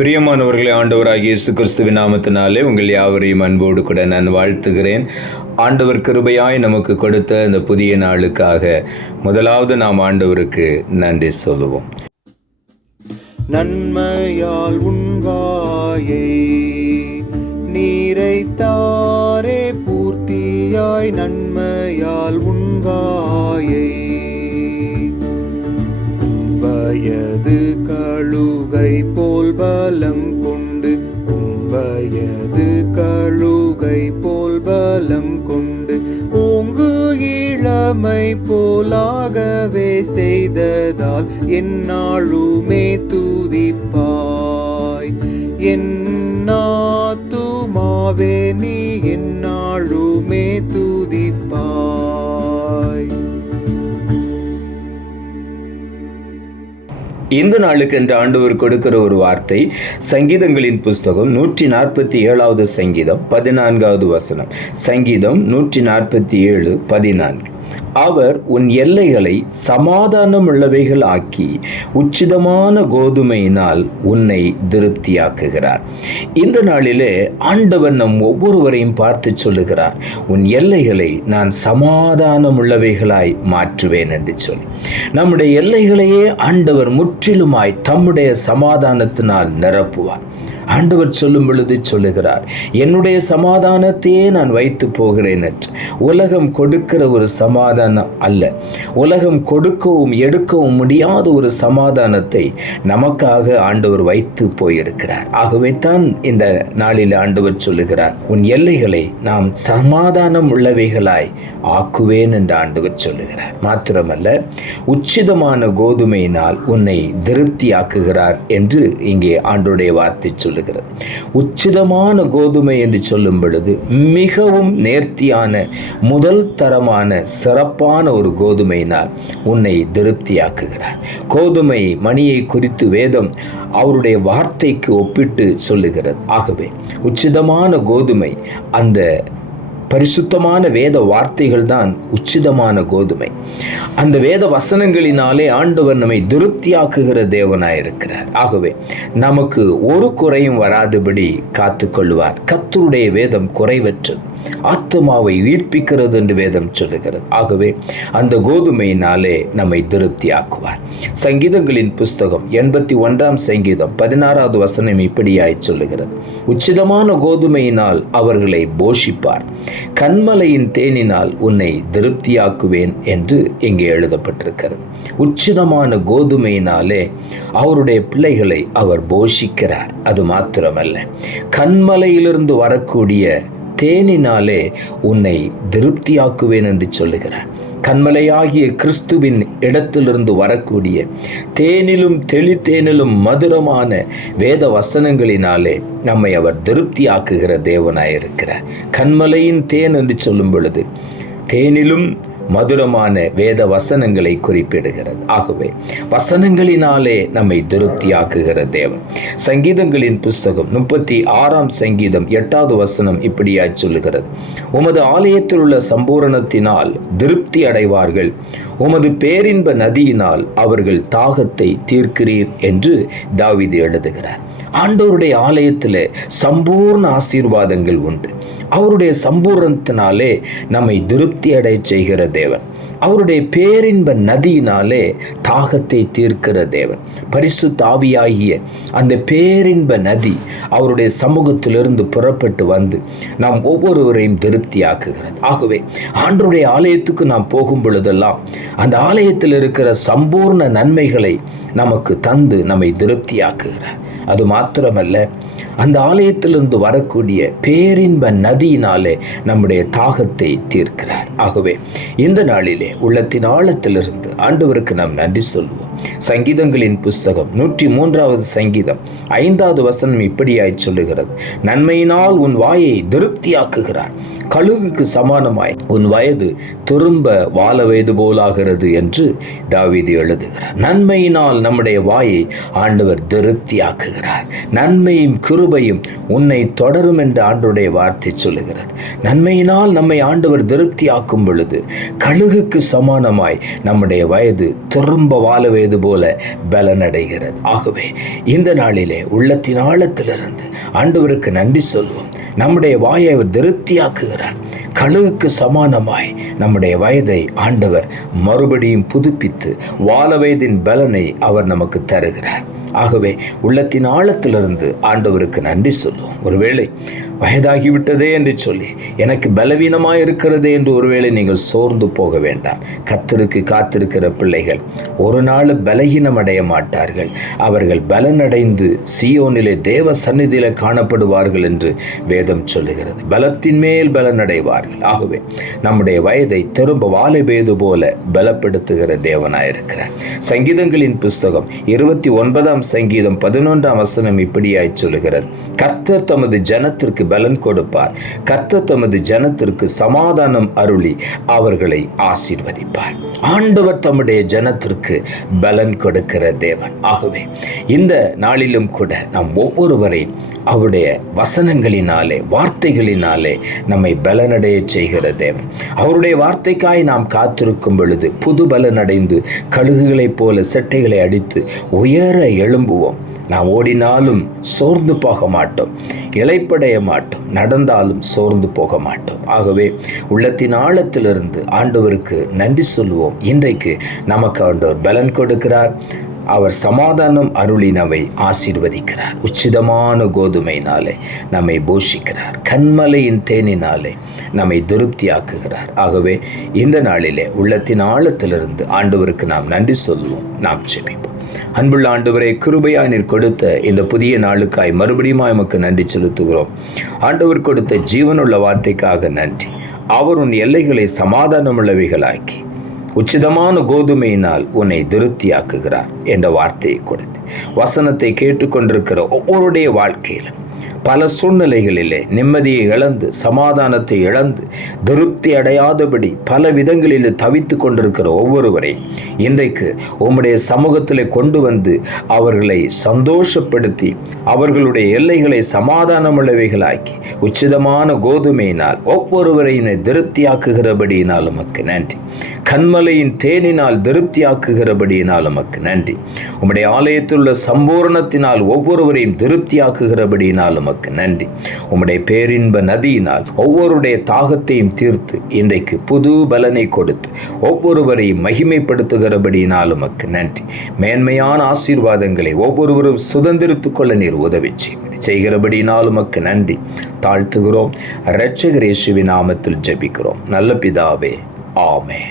பிரியமானவர்களே, ஆண்டவராகிய இயேசு கிறிஸ்துவின் நாமத்தினாலே உங்கள் யாவரையும் அன்போடு கூட நான் வாழ்த்துகிறேன். ஆண்டவர் கிருபையாய் நமக்கு கொடுத்த இந்த புதிய நாளுக்காக முதலாவது நாம் ஆண்டவருக்கு நன்றி சொல்லுவோம். நன்மையால் உன்வாயை நீரைத்தாரே பூர்த்தியாய், நன்மையால் உன்வாயை வயது கழுகை போல் பலம் கொண்டு, வயது கழுகை போல் பலம் கொண்டு, ஓங்கு இளமை போலாகவே செய்ததால் என்னாலுமே துதிப்பாய். என்னாத்துமாவே நீ என்னாலுமே துதிப்பாய். இந்த நாளுக்கு என்று ஆண்டவர் கொடுக்கிற ஒரு வார்த்தை சங்கீதங்களின் புஸ்தகம் 147வது சங்கீதம் 14வது வசனம். சங்கீதம் 147:14. அவர் உன் எல்லைகளை சமாதானம் உள்ளவைகள் ஆக்கி உச்சிதமான கோதுமையினால் உன்னை திருப்தியாக்குகிறார். இந்த நாளிலே ஆண்டவர் நம் ஒவ்வொருவரையும் பார்த்து சொல்லுகிறார், உன் எல்லைகளை நான் சமாதானம் உள்ளவைகளாய் மாற்றுவேன் என்று சொல்லி. நம்முடைய எல்லைகளையே ஆண்டவர் முற்றிலுமாய் தம்முடைய சமாதானத்தினால் நிரப்புவார். ஆண்டவர் சொல்லும் பொழுது சொல்லுகிறார், என்னுடைய சமாதானத்தையே நான் வைத்து போகிறேன் என்று. உலகம் கொடுக்கிற ஒரு சமாதானம் அல்ல, உலகம் கொடுக்கவும் எடுக்கவும் முடியாத ஒரு சமாதானத்தை நமக்காக ஆண்டவர் வைத்து போயிருக்கிறார். ஆகவே தான் இந்த நாளில் ஆண்டவர் சொல்லுகிறார், உன் எல்லைகளை நாம் சமாதானம் உள்ளவைகளாய் ஆக்குவேன் என்று ஆண்டவர் சொல்லுகிறார். மாத்திரமல்ல, உச்சிதமான கோதுமையினால் உன்னை திருப்தியாக்குகிறார் என்று இங்கே ஆண்டவருடைய வார்த்தை சொல்லுகிறார். உச்சிதமான கோதுமை என்று சொல்லும் பொழுது மிகவும் நேர்த்தியான முதல் தரமான சிறப்பான ஒரு கோதுமையினால் உன்னை திருப்தியாக்குகிறார். கோதுமை மணியை குறித்து வேதம் அவருடைய வார்த்தைக்கு ஒப்பிட்டு சொல்லுகிறது. ஆகவே உச்சிதமான கோதுமை, அந்த பரிசுத்தமான வேத வார்த்தைகள் தான் உச்சிதமான கோதுமை. அந்த வேத வசனங்களினாலே ஆண்டவர் நம்மை திருப்தியாக்குகிற தேவனாயிருக்கிறார். ஆகவே நமக்கு ஒரு குறையும் வராதபடி காத்து கொள்வார். கர்த்தருடைய வேதம் குறைவற்றது, ஆத்துமாவை உயிர்ப்பிக்கிறது என்று வேதம் சொல்லுகிறது. ஆகவே அந்த கோதுமையினாலே நம்மை திருப்தியாக்குவார். சங்கீதங்களின் புஸ்தகம் 81ஆம் சங்கீதம் 16வது வசனம் இப்படியாய் சொல்லுகிறது, உச்சிதமான கோதுமையினால் அவர்களை போஷிப்பார், கன்மலையின் தேனினால் உன்னை திருப்தியாக்குவேன் என்று இங்கே எழுதப்பட்டிருக்கிறது. உச்சிதமான கோதுமையினாலே அவருடைய பிள்ளைகளை அவர் போஷிக்கிறார். அது மாத்திரமல்ல, கன்மலையிலிருந்து வரக்கூடிய தேனினாலே உன்னை திருப்தியாக்குவேன் என்று சொல்லுகிறார். கன்மலையாகிய கிறிஸ்துவின் இடத்திலிருந்து வரக்கூடிய தேனிலும் தெளித்தேனிலும் மதுரமான வேத வசனங்களினாலே நம்மை அவர் திருப்தியாக்குகிற தேவனாயிருக்கிறார். கன்மலையின் தேன் என்று சொல்லும் பொழுது தேனிலும் மதுரமான வேத வசனங்களை குறிப்பிடுகிறது. ஆகவே வசனங்களினாலே நம்மை திருப்தியாக்குகிற தேவன். சங்கீதங்களின் புஸ்தகம் 36ஆம் சங்கீதம் 8வது வசனம் இப்படியாய் சொல்லுகிறது, உமது ஆலயத்தில் உள்ள சம்பூரணத்தினால் திருப்தி அடைவார்கள், உமது பேரின்ப நதியினால் அவர்கள் தாகத்தை தீர்க்கிறீர் என்று தாவீது எழுதுகிறார். ஆண்டவருடைய ஆலயத்தில் சம்பூர்ண ஆசீர்வாதங்கள் உண்டு. அவருடைய சம்பூர்ணத்தினாலே நம்மை திருப்தி அடைய செய்கிற தேவன். அவருடைய பேரின்ப நதியினாலே தாகத்தை தீர்க்கிற தேவன். பரிசுத்த ஆவியாகிய அந்த பேரின்ப நதி அவருடைய சமூகத்திலிருந்து புறப்பட்டு வந்து நாம் ஒவ்வொருவரையும் திருப்தியாக்குகிறது. ஆகவே ஆண்டவருடைய ஆலயத்துக்கு நாம் போகும் பொழுதெல்லாம் அந்த ஆலயத்தில் இருக்கிற சம்பூர்ண நன்மைகளை நமக்கு தந்து நம்மை திருப்தியாக்குகிறார். அது மாத்திரமல்ல, அந்த ஆலயத்திலிருந்து வரக்கூடிய பேரின்ப நதியினாலே நம்முடைய தாகத்தை தீர்க்கிறார். ஆகவே இந்த நாளிலே உள்ளத்தின் ஆழத்திலிருந்து ஆண்டவருக்கு நாம் நன்றி சொல்வோம். சங்கீதங்களின் புஸ்தகம் 103வது சங்கீதம் 5வது வசனம் இப்படியாய் சொல்லுகிறது, நன்மையினால் உன் வாயை திருப்தியாக்குகிறார், கழுகுக்கு சமானமாய் உன் வயது திரும்ப வாழ வயது போலாகிறது என்று தாவீது எழுதுகிறார். நன்மையினால் நம்முடைய வாயை ஆண்டவர் திருப்தியாக்குகிறார். நன்மையும் கிருபையும் உன்னை தொடரும் என்று ஆண்டவருடைய வார்த்தை சொல்லுகிறது. நன்மையினால் நம்மை ஆண்டவர் திருப்தியாக்கும் பொழுது கழுகுக்கு சமானமாய் நம்முடைய வயது திரும்ப வாழ வயது வாலிபேது போல பலனடைகிறது. ஆகவே இந்த நாளிலே உள்ளத்தின் ஆழத்திலிருந்து ஆண்டவருக்கு நன்றி சொல்வோம். நம்முடைய வாயை அவர் திருப்தியாக்குகிறார். கழுகுக்கு சமானமாய் நம்முடைய வயதை ஆண்டவர் மறுபடியும் புதுப்பித்து வால வயதின் பலனை அவர் நமக்கு தருகிறார். ஆகவே உள்ளத்தின் ஆழத்திலிருந்து ஆண்டவருக்கு நன்றி சொல்லுவோம். ஒருவேளை வயதாகிவிட்டதே என்று சொல்லி எனக்கு பலவீனமாக இருக்கிறதே என்று ஒருவேளை நீங்கள் சோர்ந்து போக வேண்டாம். கர்த்தருக்கு காத்திருக்கிற பிள்ளைகள் ஒரு நாள் பலகீனம் அடைய மாட்டார்கள். அவர்கள் பலனடைந்து சீயோனிலே தேவ சந்நிதியிலே காணப்படுவார்கள் என்று வேதம் சொல்லுகிறது. பலத்தின் மேல் பலனடைவார்கள். ஆகவே நம்முடைய வயதை திரும்ப வாலிபேது போல பலப்படுத்துகிற தேவனாயிருக்கிறார். சங்கீதங்களின் புஸ்தகம் 29 சங்கீதம் 11 இப்படியாய் சொல்லுகிறது. கர்த்தர் தமது ஜனத்திற்கு பலன் கொடுப்பார். கர்த்தர் தமது ஜனத்திற்கு சமாதானம் அருளி அவர்களை ஆசீர்வதிப்பார். ஆண்டவர் தம்முடைய ஜனத்திற்கு பலன் கொடுக்கிற தேவன். ஆகவே இந்த நாளிலும் கூட நாம் ஒவ்வொருவரையும் அவருடைய வசனங்களினாலே வார்த்தைகளினாலே நம்மை பலனடைய செய்கிற தேவன். அவருடைய வார்த்தைக்காய் நாம் காத்திருக்கும் பொழுது புது பலனடைந்து கழுகுகளைப் போல செட்டைகளை அடித்து உயர எழும்புவோம். நாம் ஓடினாலும் சோர்ந்து போக மாட்டோம், இளைப்படைய மாட்டோம், நடந்தாலும் சோர்ந்து போக மாட்டோம். ஆகவே உள்ளத்தின் ஆழத்திலிருந்து ஆண்டவருக்கு நன்றி சொல்வோம். இன்றைக்கு நமக்கு ஆண்டவர் பலன் கொடுக்கிறார். அவர் சமாதானம் அருளி நம்மை ஆசீர்வதிக்கிறார். உச்சிதமான கோதுமையினாலே நம்மை போஷிக்கிறார். கண்மலையின் தேனினாலே நம்மை திருப்தியாக்குகிறார். ஆகவே இந்த நாளிலே உள்ளத்தின் ஆழத்திலிருந்து ஆண்டவருக்கு நாம் நன்றி சொல்வோம். நாம் ஜெபிப்போம். அன்புள்ள ஆண்டவரே, கிருபையாய் நீர் கொடுத்த இந்த புதிய நாளுக்காய் மறுபடியும் எமக்கு நன்றி செலுத்துகிறோம். ஆண்டவர் கொடுத்த ஜீவனுள்ள வார்த்தைக்காக நன்றி. அவர் உன் எல்லைகளை சமாதானமுள்ளவைகளாக்கி உச்சிதமான கோதுமையினால் உன்னை திருப்தியாக்குகிறார் என்ற வார்த்தையை கொடுத்து வசனத்தை கேட்டுக்கொண்டிருக்கிற ஒவ்வொருடைய வாழ்க்கையிலும் பல சூழ்நிலைகளிலே நிம்மதியை இழந்து சமாதானத்தை இழந்து திருப்தி அடையாதபடி பல விதங்களில் தவித்து கொண்டிருக்கிற ஒவ்வொருவரையும் இன்றைக்கு உம்முடைய சமூகத்தில் கொண்டு வந்து அவர்களை சந்தோஷப்படுத்தி அவர்களுடைய எல்லைகளை சமாதானமுள்ளவைகளாக்கி உச்சிதமான கோதுமையினால் ஒவ்வொருவரையும் திருப்தியாக்குகிறபடியினால் உமக்கு நன்றி. கண்மலையின் தேனினால் திருப்தியாக்குகிறபடியினால் உமக்கு நன்றி. உம்முடைய ஆலயத்தில் உள்ள சம்பூர்ணத்தினால் ஒவ்வொருவரையும் திருப்தியாக்குகிறபடியினால் உமக்கு நன்றி. உம்முடைய பேரின்ப நதியினால் ஒவ்வொருடைய தாகத்தையும் தீர்த்து இன்றைக்கு புது பலனை கொடுத்து ஒவ்வொருவரையும் மகிமைப்படுத்துகிறபடியினால் உமக்கு நன்றி. மேன்மையான ஆசீர்வாதங்களை ஒவ்வொருவரும் சுதந்திரித்துக் கொள்ள நீர் உதவி செய்கிறபடியினால் உமக்கு நன்றி. தாழ்த்துகிறோம். இரட்சகர் இயேசுவின் நாமத்தில் ஜெபிக்கிறோம் நல்ல பிதாவே. ஆமென்.